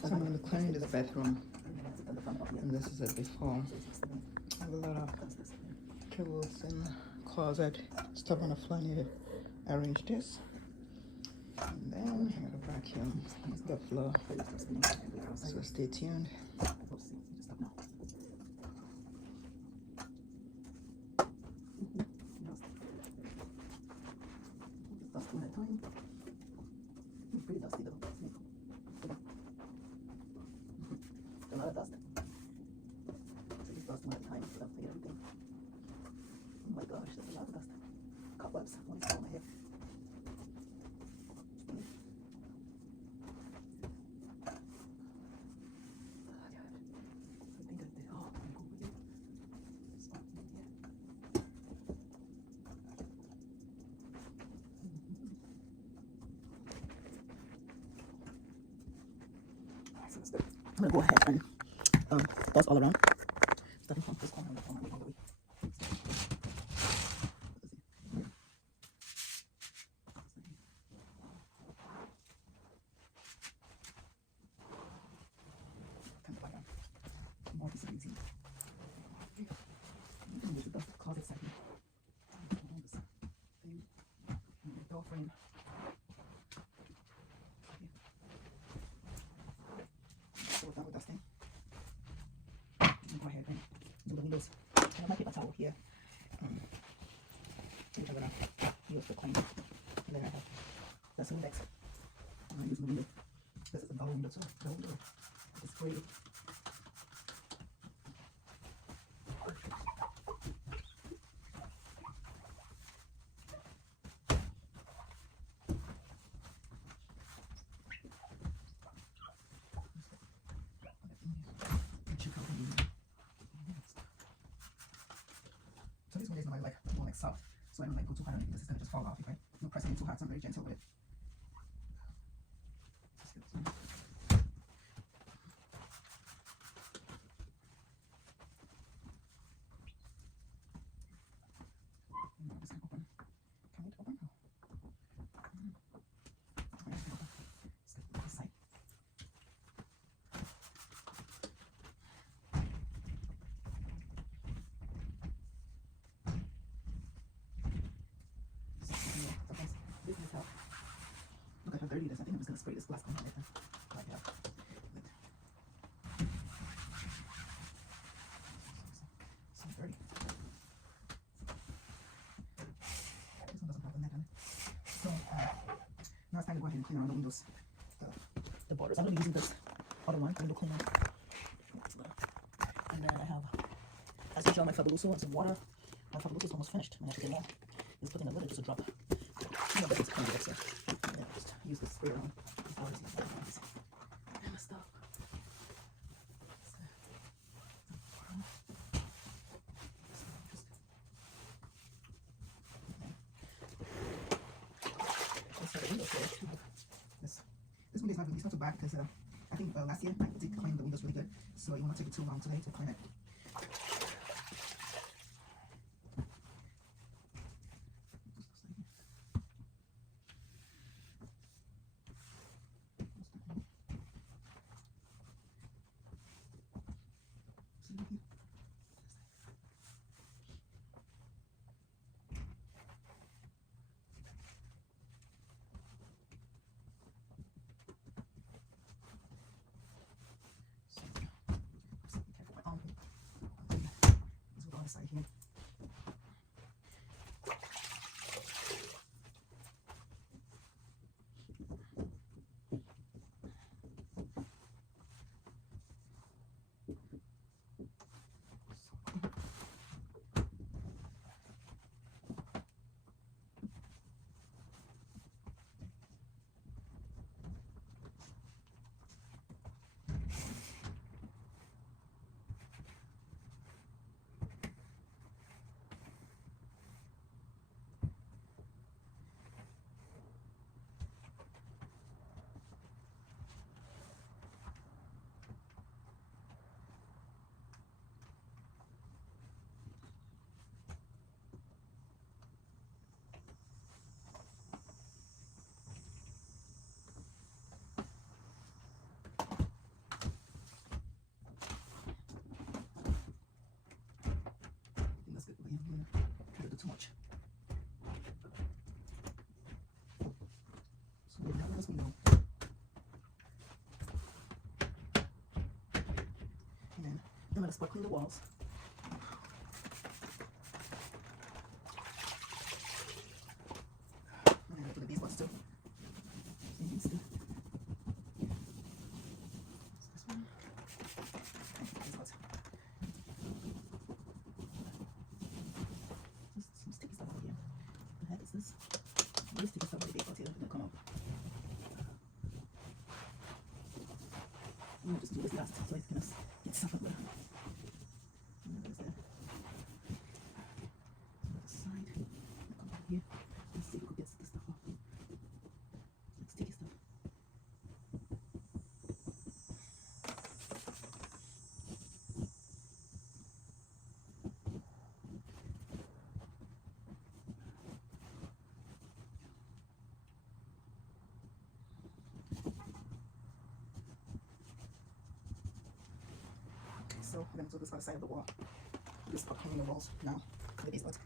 So I'm going to clean this bathroom, and this is it before. I have a lot of clothes in the closet, stuff on the floor. I need to arrange this, and then I'm going to vacuum the floor. So stay tuned. Pretty dusty though. A lot of dust. So just dust one at a time so I don't forget everything. Oh my gosh, that's a lot of dust. Cobwebs. What is on my hair? I'm gonna go ahead and dust all around. Starting from this corner all the way. More visibility. There's a dust closet side here. Door frame. So we're done with dusting. Go ahead and do the windows. I have my paper towel here, which I'm gonna use to clean. And then I have the Windex. I'm gonna use the window. This is a dull window too. The window is great. So this one is not like more like soft, so I don't like go too hard on it because it's gonna just fall off if I don't press it in too hard. So I'm very gentle with it. This can open. Can it open? No. Step to this side. This is how. Look at how dirty it is. I think I'm just gonna spray this glass on it. Like that. So dirty. This one doesn't have the net on it. So now it's time to go ahead and clean around the windows, the borders. I'm gonna be using this other one, window cleaner. And then I have, as usual, my Fabuloso and some water. My Fabuloso is almost finished. I'm gonna have to get more. Just put in a little, just a drop. You know, but it's kind of extra. And then just use the sprayer on these borders and my stuff. This one is not really not too bad because I think last year I did clean the windows really good, so it won't take it too long today to clean it. Side here. I'm gonna spot clean the walls. I'm gonna do the base buds too. Same thing still. This one. Base buds. Just some sticky stuff over here. What the heck is this? Really sticky stuff with the base buds here. They'll come out. I'm gonna just do this last so I can get stuff up there. And that is there. Other side. Come over here. Let's see if we can get this stuff off. Like sticky stuff. Okay, so I'm gonna do this on the side of the wall. This part hanging the walls now. The base buds.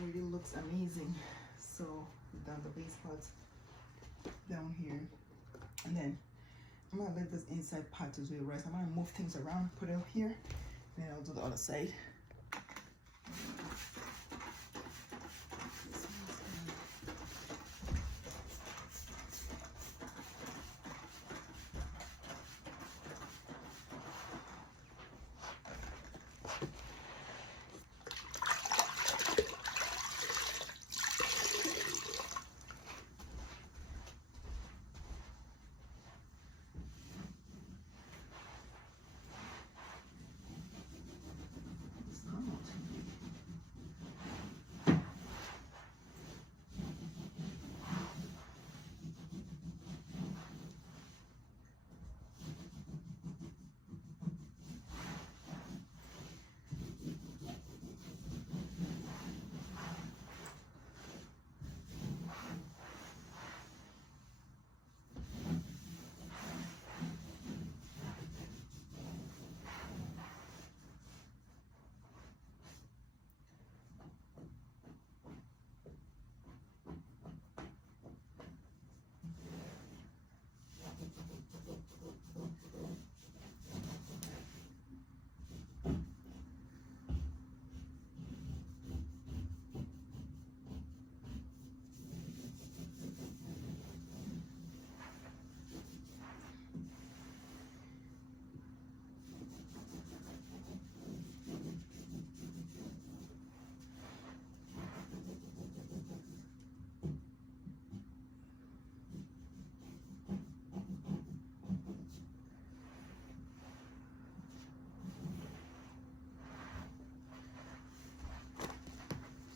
Really looks amazing. So we've done the base parts down here, and then I'm gonna let this inside part as well rest. I'm gonna move things around, put it up here, and then I'll do the other side.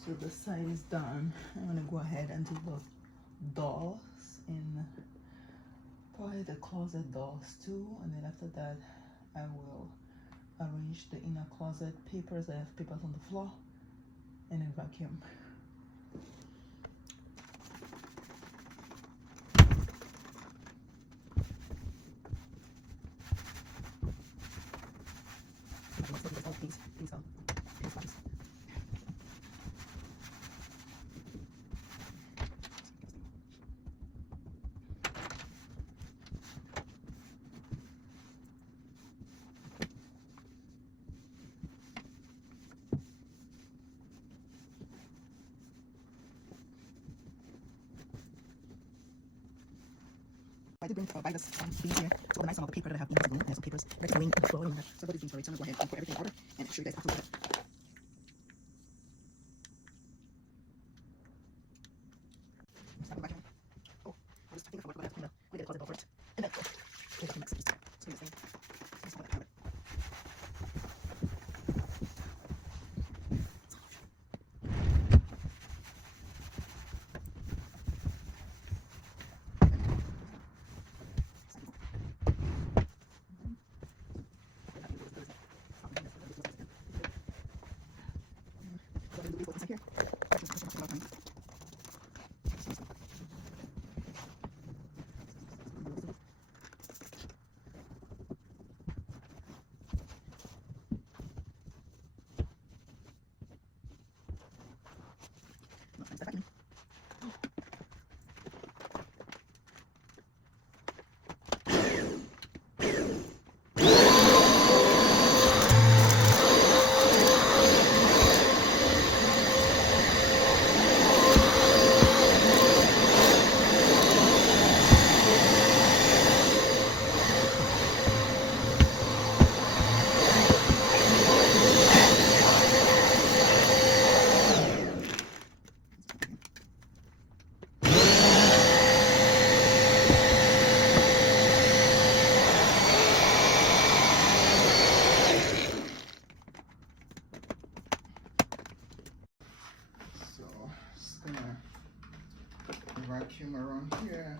So the side is done. I'm gonna go ahead and do the doors in probably the closet doors too, and then after that I will arrange the inner closet papers. I have papers on the floor, and then vacuum. I did bring buy this beans here to organize some of the paper that I have in the room. I have some papers ready to ring and flowing. Somebody's being sorry. So I'm gonna go ahead and put everything in order and show you guys after that. Oh, I think I forgot to put we get a closet door first. And then go back next. Just spin this thing. Just put it out. Here. Vacuum around here.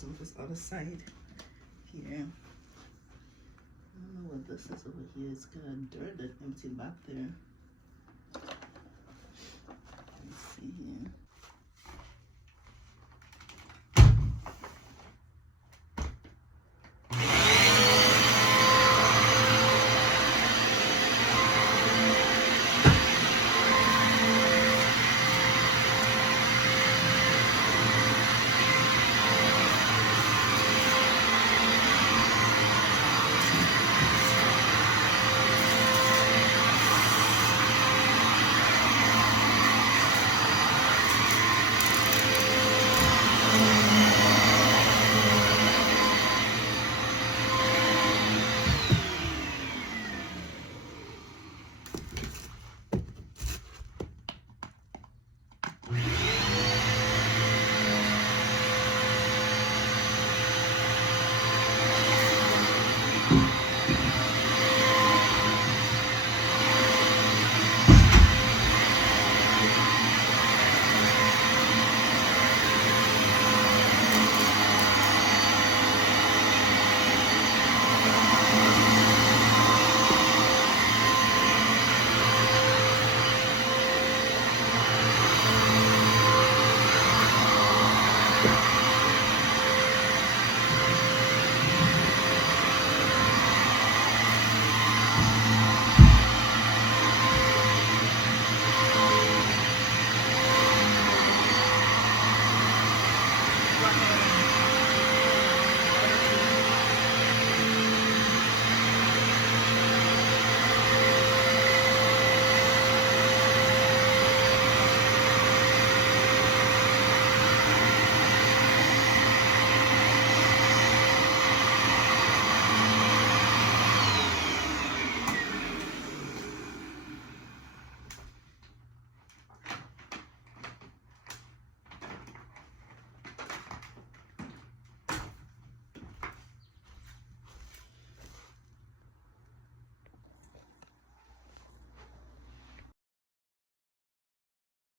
Do this other side here. I don't know what this is over here. It's kind of dirt that's empty back there. Let's see here.